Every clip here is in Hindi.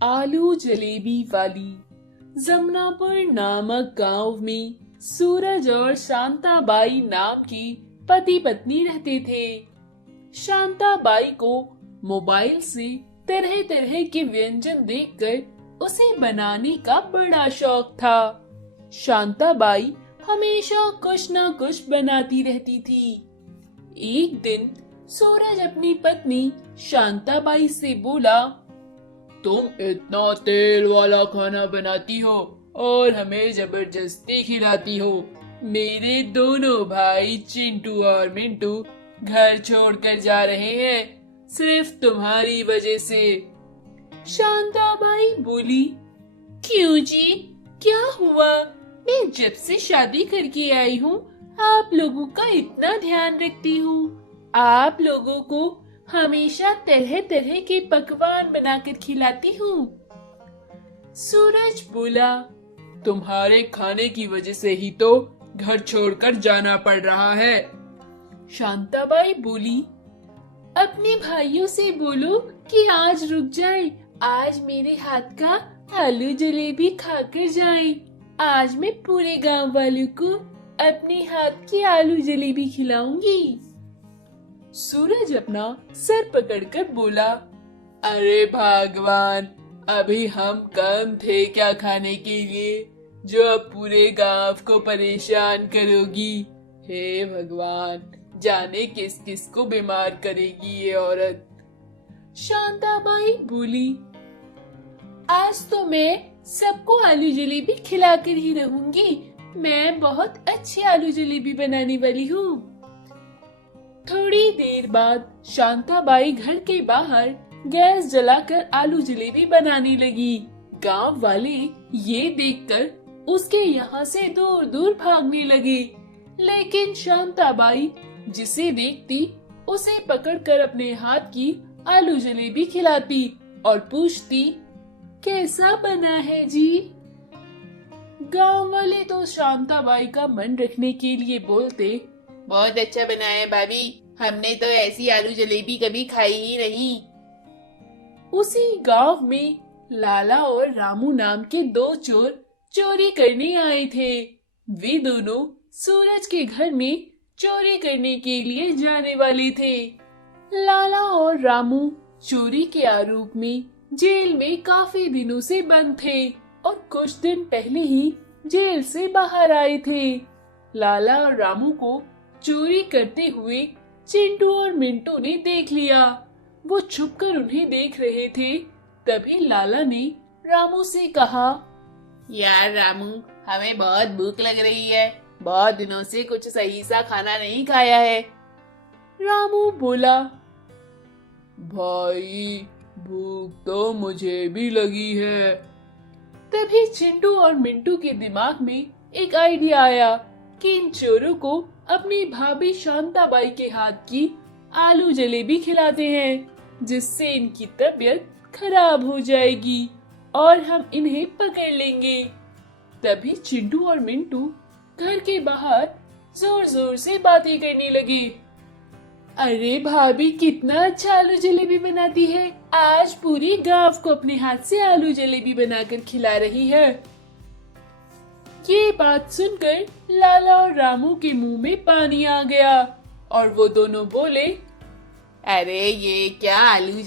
आलू जलेबी वाली। जमनापुर नामक गांव में सूरज और शांताबाई नाम की पति पत्नी रहते थे। शांताबाई को मोबाइल से तरह तरह के व्यंजन देखकर उसे बनाने का बड़ा शौक था। शांताबाई हमेशा कुछ ना कुछ बनाती रहती थी। एक दिन सूरज अपनी पत्नी शांताबाई से बोला, तुम इतना तेल वाला खाना बनाती हो और हमें जबरदस्ती खिलाती हो। मेरे दोनों भाई चिंटू और मिंटू घर छोड़कर जा रहे हैं सिर्फ तुम्हारी वजह से। शांताबाई बोली, क्यों जी, क्या हुआ? मैं जब से शादी करके आई हूँ आप लोगों का इतना ध्यान रखती हूँ। आप लोगों को हमेशा तरह तरह के पकवान बनाकर खिलाती हूँ। सूरज बोला, तुम्हारे खाने की वजह से ही तो घर छोड़कर जाना पड़ रहा है। शांताबाई बोली, अपने भाइयों से बोलो कि आज रुक जाए, आज मेरे हाथ का आलू जलेबी खाकर जाए। आज मैं पूरे गांव वालों को अपने हाथ की आलू जलेबी खिलाऊंगी। सूरज अपना सर पकड़कर बोला, अरे भगवान, अभी हम कम थे क्या खाने के लिए जो अब पूरे गांव को परेशान करोगी। हे भगवान, जाने किस किस को बीमार करेगी ये औरत। शांताबाई बोली, आज तो मैं सबको आलू जलेबी खिलाकर ही रहूंगी। मैं बहुत अच्छी आलू जलेबी बनाने वाली हूँ। थोड़ी देर बाद शांताबाई घर के बाहर गैस जलाकर आलू जलेबी बनाने लगी। गांव वाले ये देखकर उसके यहाँ से दूर दूर भागने लगे, लेकिन शांताबाई जिसे देखती उसे पकड़कर अपने हाथ की आलू जलेबी खिलाती और पूछती, कैसा बना है जी? गांव वाले तो शांताबाई का मन रखने के लिए बोलते, बहुत अच्छा बना है भाभी, हमने तो ऐसी आलू जलेबी कभी खाई ही नहीं। उसी गांव में लाला और रामू नाम के दो चोर चोरी करने आए थे। वे दोनों सूरज के घर में चोरी करने के लिए जाने वाले थे। लाला और रामू चोरी के आरोप में जेल में काफी दिनों से बंद थे और कुछ दिन पहले ही जेल से बाहर आए थे। लाला और रामू को चोरी करते हुए चिंटू और मिंटू ने देख लिया। वो छुपकर उन्हें देख रहे थे। तभी लाला ने रामू से कहा, यार रामू, हमें बहुत भूख लग रही है, बहुत दिनों से कुछ सही सा खाना नहीं खाया है। रामू बोला, भाई भूख तो मुझे भी लगी है। तभी चिंटू और मिंटू के दिमाग में एक आइडिया आया कि इन चोरों को अपनी भाभी शांताबाई के हाथ की आलू जलेबी खिलाते हैं, जिससे इनकी तबीयत खराब हो जाएगी और हम इन्हें पकड़ लेंगे। तभी चिंटू और मिंटू घर के बाहर जोर जोर से बातें करने लगे। अरे भाभी कितना अच्छा आलू जलेबी बनाती है, आज पूरी गांव को अपने हाथ से आलू जलेबी बनाकर खिला रही है। ये बात सुनकर लाला और रामू के मुंह में पानी आ गया और वो दोनों बोले, अरे ये क्या आलू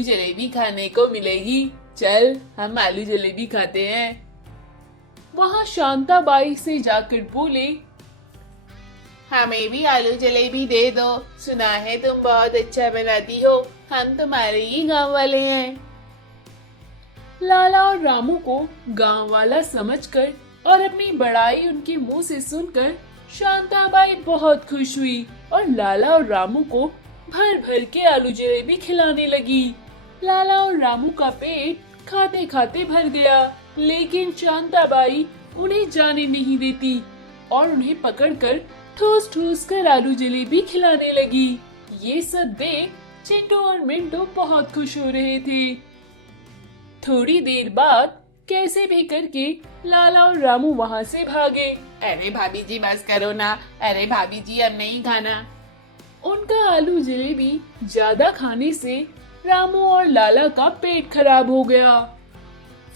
जलेबी खाने को मिलेगी, चल हम आलू जलेबी खाते हैं। वहाँ शांताबाई से जाकर बोले, हमें भी आलू जलेबी दे दो, सुना है तुम बहुत अच्छा बनाती हो, हम तुम्हारे ही गांव वाले हैं। लाला और रामू को गांव वाला समझकर और अपनी बड़ाई उनके मुंह से सुनकर शांताबाई बहुत खुश हुई और लाला और रामू को भर भर के आलू जलेबी खिलाने लगी। लाला और रामू का पेट खाते खाते भर गया, लेकिन शांताबाई उन्हें जाने नहीं देती और उन्हें पकड़कर ठूस ठूस कर आलू जलेबी खिलाने लगी। ये सब देख चिंटू और मिंटू बहुत खुश हो रहे थे। थोड़ी देर बाद कैसे भी करके लाला और रामू वहाँ से भागे। अरे भाभी जी बस करो ना, अरे भाभी जी अब नहीं खाना। उनका आलू जलेबी ज्यादा खाने से रामू और लाला का पेट खराब हो गया।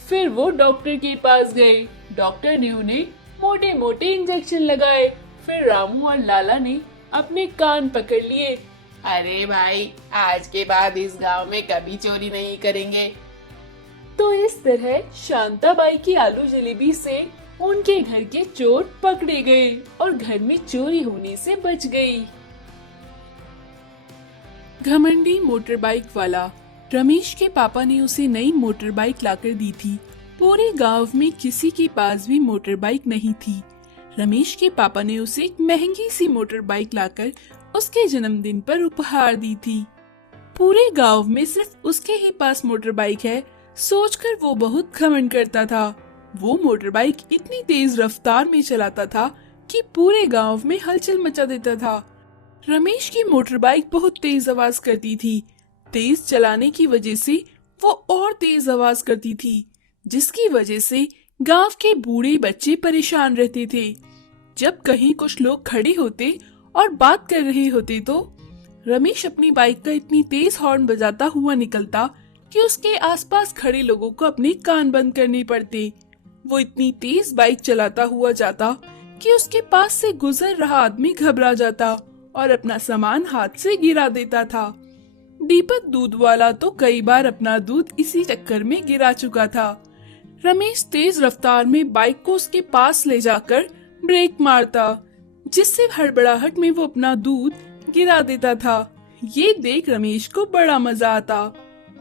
फिर वो डॉक्टर के पास गए। डॉक्टर ने उन्हें मोटे मोटे इंजेक्शन लगाए। फिर रामू और लाला ने अपने कान पकड़ लिए। अरे भाई, आज के बाद इस गांव में कभी चोरी नहीं करेंगे। तो इस तरह शांताबाई की आलू जलेबी से उनके घर के चोर पकड़े गए और घर में चोरी होने से बच गई। घमंडी मोटर बाइक वाला। रमेश के पापा ने उसे नई मोटर बाइक लाकर दी थी। पूरे गांव में किसी के पास भी मोटर बाइक नहीं थी। रमेश के पापा ने उसे एक महंगी सी मोटर बाइक लाकर उसके जन्मदिन पर उपहार दी थी। पूरे गांव में सिर्फ उसके ही पास मोटर बाइक है, सोचकर वो बहुत घमंड करता था। वो मोटर बाइक इतनी तेज रफ्तार में चलाता था कि पूरे गांव में हलचल मचा देता था। रमेश की मोटर बाइक बहुत तेज आवाज करती थी। तेज चलाने की वजह से वो और तेज आवाज करती थी, जिसकी वजह से गांव के बूढ़े बच्चे परेशान रहते थे। जब कहीं कुछ लोग खड़े होते और बात कर रहे होते तो रमेश अपनी बाइक का इतनी तेज हॉर्न बजाता हुआ निकलता कि उसके आसपास खड़े लोगों को अपने कान बंद करने पड़ते। वो इतनी तेज बाइक चलाता हुआ जाता कि उसके पास से गुजर रहा आदमी घबरा जाता और अपना सामान हाथ से गिरा देता था। दीपक दूध वाला तो कई बार अपना दूध इसी चक्कर में गिरा चुका था। रमेश तेज रफ्तार में बाइक को उसके पास ले जाकर ब्रेक मारता, जिससे हड़बड़ाहट में वो अपना दूध गिरा देता था। ये देख रमेश को बड़ा मजा आता।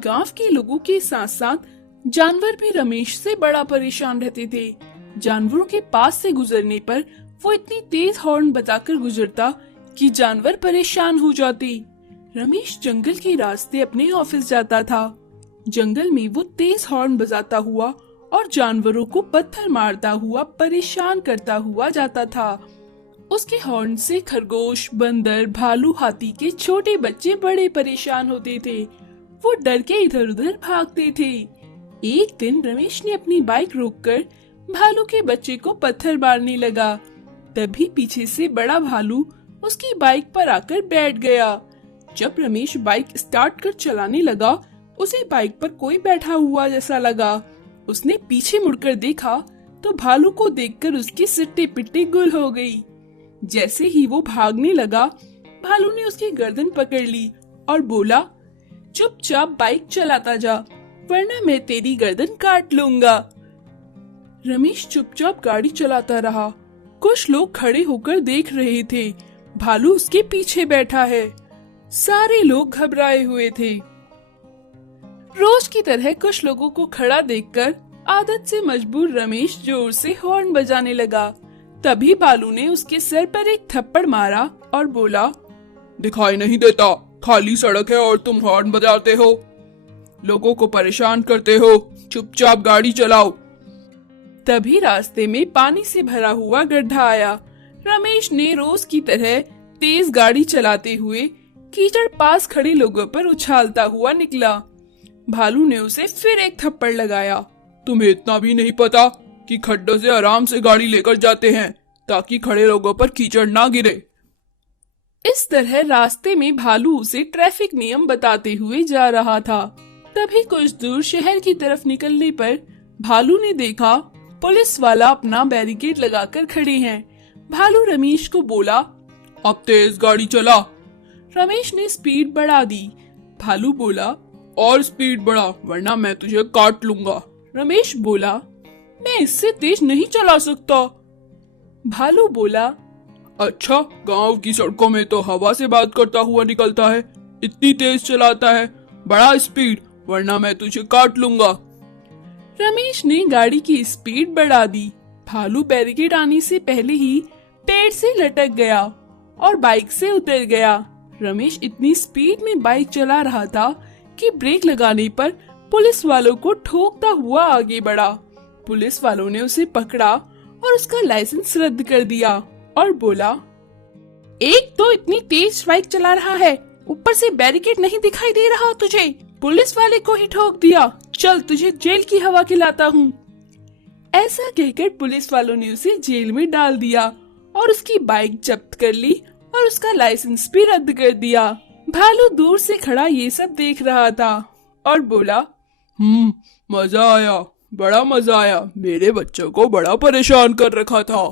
गांव के लोगों के साथ साथ जानवर भी रमेश से बड़ा परेशान रहते थे। जानवरों के पास से गुजरने पर वो इतनी तेज हॉर्न बजाकर गुजरता कि जानवर परेशान हो जाते। रमेश जंगल के रास्ते अपने ऑफिस जाता था। जंगल में वो तेज हॉर्न बजाता हुआ और जानवरों को पत्थर मारता हुआ परेशान करता हुआ जाता था। उसके हॉर्न से खरगोश, बंदर, भालू, हाथी के छोटे बच्चे बड़े परेशान होते थे। वो डर के इधर उधर भागते थे। एक दिन रमेश ने अपनी बाइक रोककर भालू के बच्चे को पत्थर मारने लगा। तभी पीछे से बड़ा भालू उसकी बाइक पर आकर बैठ गया। जब रमेश बाइक स्टार्ट कर चलाने लगा, उसे बाइक पर कोई बैठा हुआ जैसा लगा। उसने पीछे मुड़कर देखा तो भालू को देखकर उसकी सिट्टे पिट्टे गुल हो गई। जैसे ही वो भागने लगा, भालू ने उसकी गर्दन पकड़ ली और बोला, चुपचाप बाइक चलाता जा, वरना मैं तेरी गर्दन काट लूंगा। रमेश चुपचाप गाड़ी चलाता रहा। कुछ लोग खड़े होकर देख रहे थे। भालू उसके पीछे बैठा है। सारे लोग घबराए हुए थे। रोज की तरह कुछ लोगों को खड़ा देखकर आदत से मजबूर रमेश जोर से हॉर्न बजाने लगा। तभी भालू ने उसके सर पर एक थप्पड़ मारा और बोला, दिखाई नहीं देता, खाली सड़क है और तुम हॉर्न बजाते हो, लोगों को परेशान करते हो, चुपचाप गाड़ी चलाओ। तभी रास्ते में पानी से भरा हुआ गड्ढा आया। रमेश ने रोज की तरह तेज गाड़ी चलाते हुए कीचड़ पास खड़े लोगों पर उछालता हुआ निकला। भालू ने उसे फिर एक थप्पड़ लगाया। तुम्हें इतना भी नहीं पता कि खड्डों से आराम से गाड़ी लेकर जाते हैं ताकि खड़े लोगों पर कीचड़ ना गिरे। इस तरह रास्ते में भालू उसे ट्रैफिक नियम बताते हुए जा रहा था। तभी कुछ दूर शहर की तरफ निकलने पर भालू ने देखा पुलिस वाला अपना बैरिकेड लगाकर खड़े हैं। भालू रमेश को बोला, अब तेज गाड़ी चला। रमेश ने स्पीड बढ़ा दी। भालू बोला, और स्पीड बढ़ा, वरना मैं तुझे काट लूंगा। रमेश बोला, मैं इससे तेज नहीं चला सकता। भालू बोला, अच्छा, गांव की सड़कों में तो हवा से बात करता हुआ निकलता है, इतनी तेज चलाता है, बड़ा स्पीड, वरना मैं तुझे काट लूंगा। रमेश ने गाड़ी की स्पीड बढ़ा दी। भालू बैरिकेड आने से पहले ही पेड़ से लटक गया और बाइक से उतर गया। रमेश इतनी स्पीड में बाइक चला रहा था कि ब्रेक लगाने पर पुलिस वालों को ठोकता हुआ आगे बढ़ा। पुलिस वालों ने उसे पकड़ा और उसका लाइसेंस रद्द कर दिया और बोला, एक तो इतनी तेज बाइक चला रहा है, ऊपर से बैरिकेड नहीं दिखाई दे रहा तुझे, पुलिस वाले को ही ठोक दिया, चल तुझे जेल की हवा खिलाता हूँ। ऐसा कहकर पुलिस वालों ने उसे जेल में डाल दिया और उसकी बाइक जब्त कर ली और उसका लाइसेंस भी रद्द कर दिया। भालू दूर से खड़ा ये सब देख रहा था और बोला, मजा आया, बड़ा मजा आया। मेरे बच्चों को बड़ा परेशान कर रखा था।